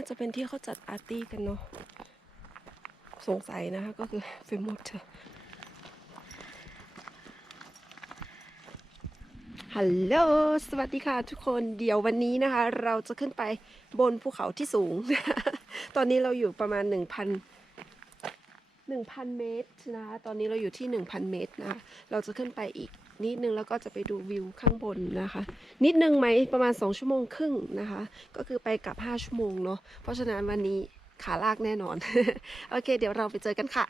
น่าจะเป็นที่เขาจัดอาร์ตี้กันเนาะสงสัยนะคะก็คือเฟมมดเธอฮัลโหล สวัสดีค่ะทุกคน เดี๋ยววันนี้นะคะ เราจะขึ้นไปบนภูเขาที่สูง ตอนนี้เราอยู่ประมาณ 1,000 1,000 เมตรนะ ตอนนี้เราอยู่ที่ 1,000 เมตรนะคะเราจะขึ้นไปอีก นิดนึงแล้วก็จะไปดูวิวข้างบนนะคะ นิดนึงไหมประมาณ 2 ชั่วโมงครึ่งนะคะ ก็คือไปกลับ 5 ชั่วโมงเนาะเพราะฉะนั้นวันนี้ขาลากแน่นอน โอเค เดี๋ยวเราไปเจอกันค่ะ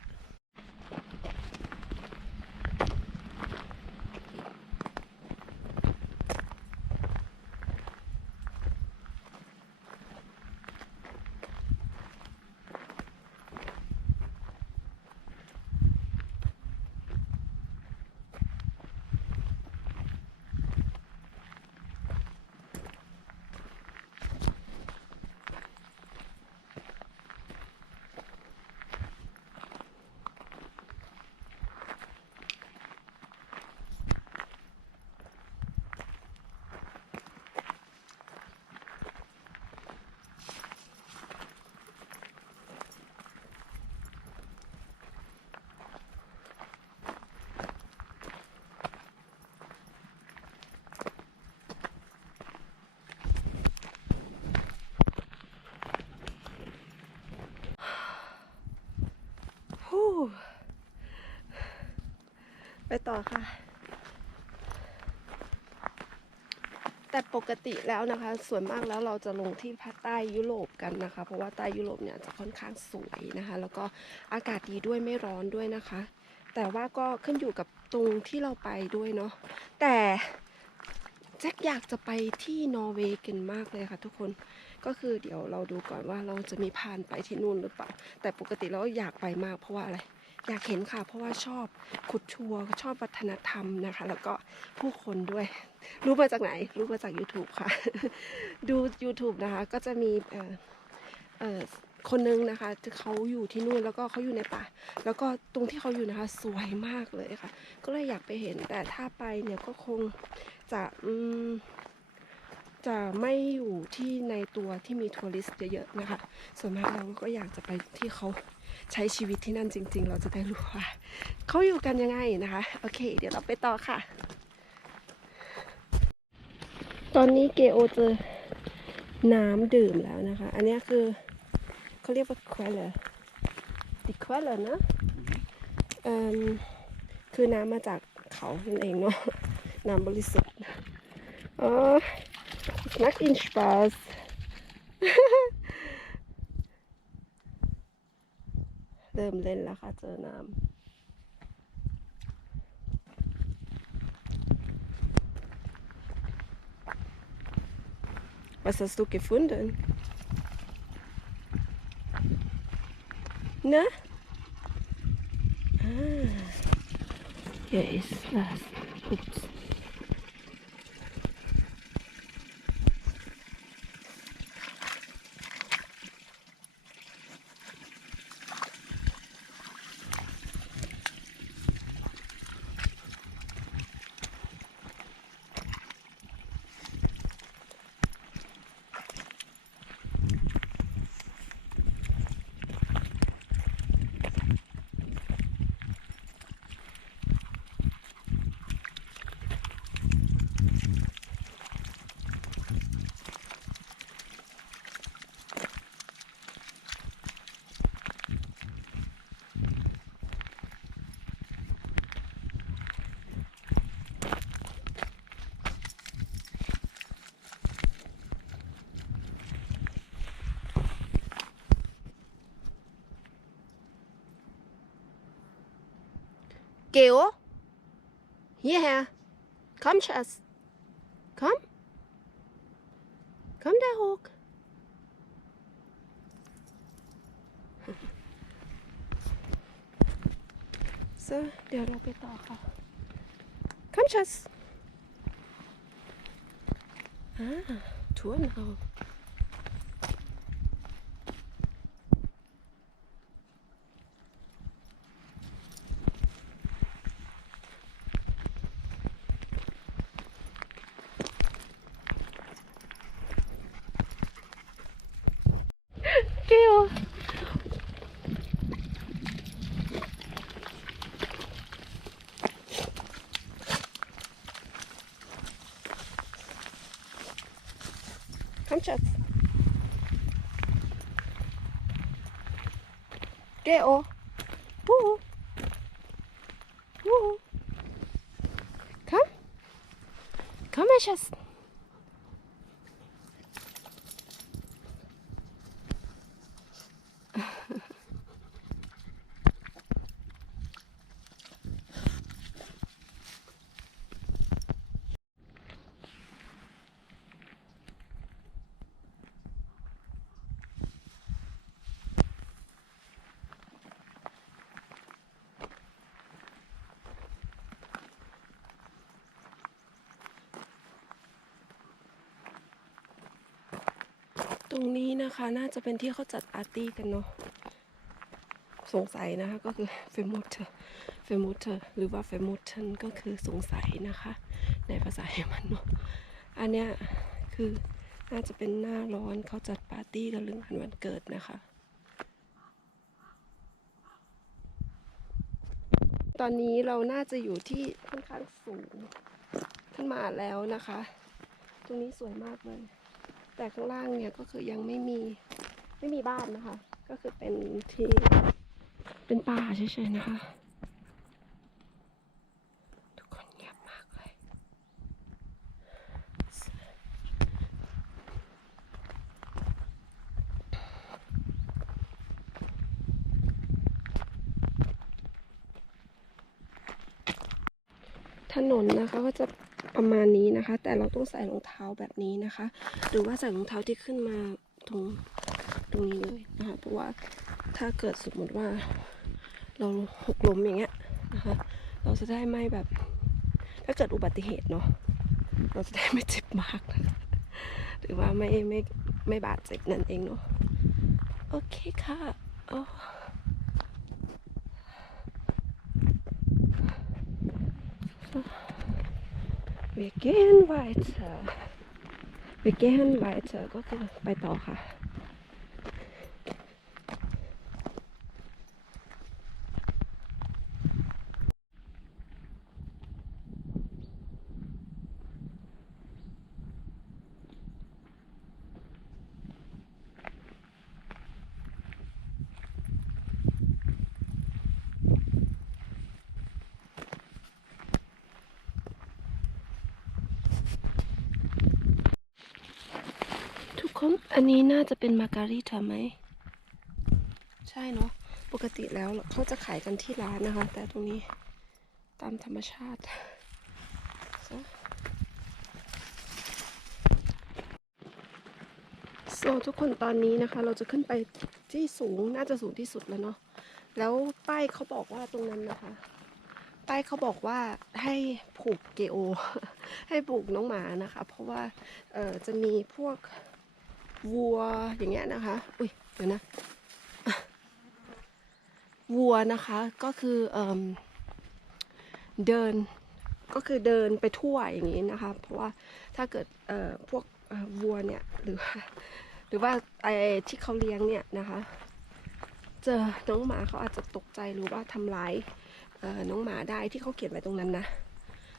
ฮู้ไป ต่อค่ะ แต่ปกติแล้วนะคะ ส่วนมากแล้วเราจะลงที่ภาคใต้ยุโรปกันนะคะ เพราะว่าใต้ยุโรปเนี่ยจะค่อนข้างสวยนะคะ แล้วก็อากาศดีด้วยไม่ร้อนด้วยนะคะ แต่ว่าก็ขึ้นอยู่กับตรงที่เราไปด้วยเนาะแต่แจ็คอยากจะไปที่นอร์เวย์กันมากเลยค่ะทุกคนก็คือเดี๋ยวเราดูก่อนว่าเราจะมีผ่านไปที่นู่นหรือเปล่า แต่ปกติเราอยากไปมากเพราะว่าอะไร อยากเห็นค่ะ เพราะว่าชอบขุดทัวร์ชอบวัฒนธรรมนะคะ แล้วก็ผู้คนด้วย รู้มาจากไหน รู้มาจาก YouTube ค่ะ ดู YouTube นะคะ ก็จะมีเอ่อเอ่อคนนึงนะคะที่เขาอยู่ที่นู่นแล้วก็เขาอยู่ในป่า แล้วก็ตรงที่เขาอยู่นะคะ สวยมากเลยค่ะ ก็เลยอยากไปเห็นแต่ถ้าไปเนี่ยก็คงจะอืมจะไม่อยู่ที่ในตัวที่มีทัวริสต์เยอะๆนะคะ ส่วนมากเราก็อยากจะไปที่เขา ใช้ชีวิตที่นั่นจริง ๆ เราจะได้รู้ว่าเขาอยู่กันยังไงนะคะ โอเค เดี๋ยวเราไปต่อค่ะ ตอนนี้เกโอเจอน้ำดื่มแล้วนะคะ อันเนี้ยคือเขาเรียกว่าแควลเลอร์ดิแควลเลอร์นะเอ่มคือน้ำมาจากเขานั่นเองเนาะน้ำบริสุทธิ์อ๋อ es macht ihnen Spaß เริ่มเล่นแล้วค่ะ เจอน้ำ Was hast du gefunden? Na? Ah, hier ist was. Ups. Geo? Hierher. Komm, Schatz. Komm. Komm da hoch. So, เดี๋ยวเราไปต่อค่ะ Komm, Schatz. Ah, Turnau. เกล คำชัดเกลวู้วู้ Kom. ตรงนี้นะคะน่าจะเป็นที่เขาจัดปาร์ตี้กันเนาะสงสัยนะคะก็คือเฟมูเทอร์เฟมูเทอร์หรือว่าเฟมูเทนก็คือสงสัยนะคะ ในภาษาเยอรมันเนาะอันเนี้ยคือน่าจะเป็นหน้าร้อนเขาจัดปาร์ตี้กันเรื่องวันวันเกิดนะคะ ตอนนี้เราน่าจะอยู่ที่ค่อนข้างสูงขึ้นมาแล้วนะคะ ตรงนี้สวยมากเลย แต่ข้างล่างเนี่ยก็คือยังไม่มีไม่มีบ้านนะคะ ก็คือเป็นที่ เป็นป่าเฉยๆนะคะ ทุกคนเงียบมากเลย ถนนนะคะก็จะ ประมาณนี้นะคะ แต่เราต้องใส่รองเท้าแบบนี้นะคะ หรือว่าใส่รองเท้าที่ขึ้นมาตรงตรงนี้เลยนะคะ เพราะว่าถ้าเกิดสมมติว่า เราหกล้มอย่างเงี้ยนะคะ เราจะได้ไม่แบบ ถ้าเกิดอุบัติเหตุเนาะเราจะได้ไม่เจ็บมากนะคะหรือว่าไม่ไม่ไม่บาดเจ็บนั่นเองเนาะโอเคค่ะโอ้ Wir gehen weiter. Wir gehen weiter ก็คือไปต่ อันนี้น่าจะเป็นมาการิตาไหม ใช่เนาะปกติแล้วเขาจะขายกันที่ร้านนะคะ แต่ตรงนี้ตามธรรมชาติโซทุกคนตอนนี้นะคะ เราจะขึ้นไปที่สูงน่าจะสูงที่สุดแล้วเนาะแล้วป้ายเขาบอกว่าตรงนั้นนะคะป้ายเขาบอกว่าให้ผูกเกโอ ให้ผูกน้องหมานะคะ เพราะว่าจะมีพวก วัวอย่างเงี้ยนะคะ อุ้ยเดี๋ยวนะ วัวนะคะก็คือเอเดินก็คือเดินไปทั่วอย่างนี้นะคะ เพราะว่าถ้าเกิดพวกวัวเนี่ยหรือหรือว่าไอ้ที่เขาเลี้ยงเนี่ยนะคะ เจอน้องหมาเขาอาจจะตกใจหรือว่าทำร้ายน้องหมาได้ที่เขาเขียนไว้ตรงนั้นนะ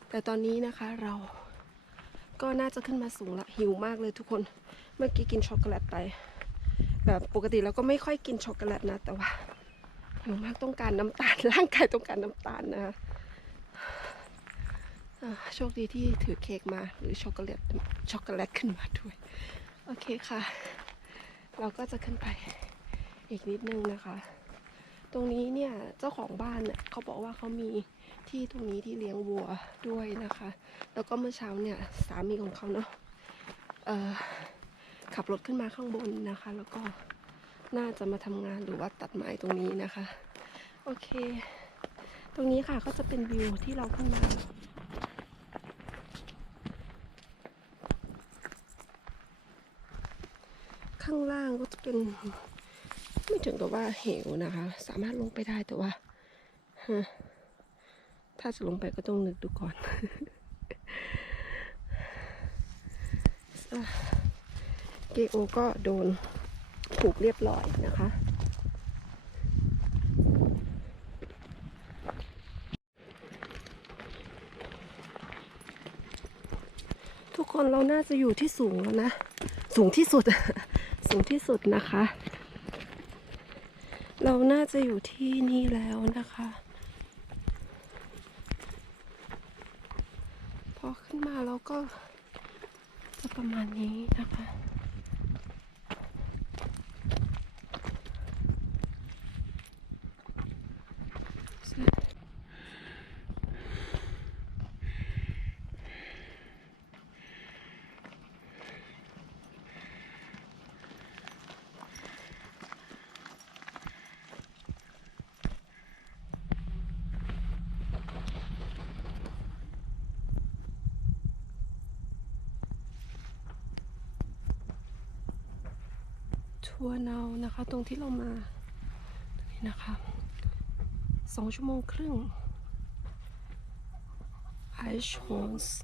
แต่ตอนนี้นะคะเรา ก็น่าจะขึ้นมาสูงละหิวมากเลยทุกคน เมื่อกี้กินช็อกโกแลตไป แบบปกติเราก็ไม่ค่อยกินช็อกโกแลตนะ แต่ว่าหิวมากต้องการน้ำตาล ร่างกายต้องการน้ำตาลนะคะโชคดีที่ถือเค้กมาหรือช็อกโกแลตช็อกโกแลตขึ้นมาด้วย โอเคค่ะ เราก็จะขึ้นไปอีกนิดนึงนะคะ ตรงนี้เนี่ยเจ้าของบ้านเนี่ยเขาบอกว่าเขามี ที่ตรงนี้ที่เลี้ยงวัวด้วยนะคะ แล้วก็เมื่อเช้าเนี่ยสามีของเขาเนาะขับรถขึ้นมาข้างบนนะคะ แล้วก็น่าจะมาทำงานหรือว่าตัดไม้ตรงนี้นะคะ โอเค ตรงนี้ค่ะก็จะเป็นวิวที่เราขึ้นมาข้างล่างก็จะเป็นไม่ถึงกับว่าเหวนะคะ สามารถลงไปได้แต่ว่าฮะ ถ้าจะลงไปก็ต้องนึกดูก่อนเกโอก็โดนผูกเรียบร้อยนะคะ ทุกคนเราน่าจะอยู่ที่สูงแล้วนะ สูงที่สุด สูงที่สุดนะคะ เราน่าจะอยู่ที่นี่แล้วนะคะ พอขึ้นมาเราก็จะประมาณนี้นะคะ ทัวร์เนานะคะ ตรงที่เรามาตรงนี้นะคะสองชั่วโมงครึ่งไอชอนส์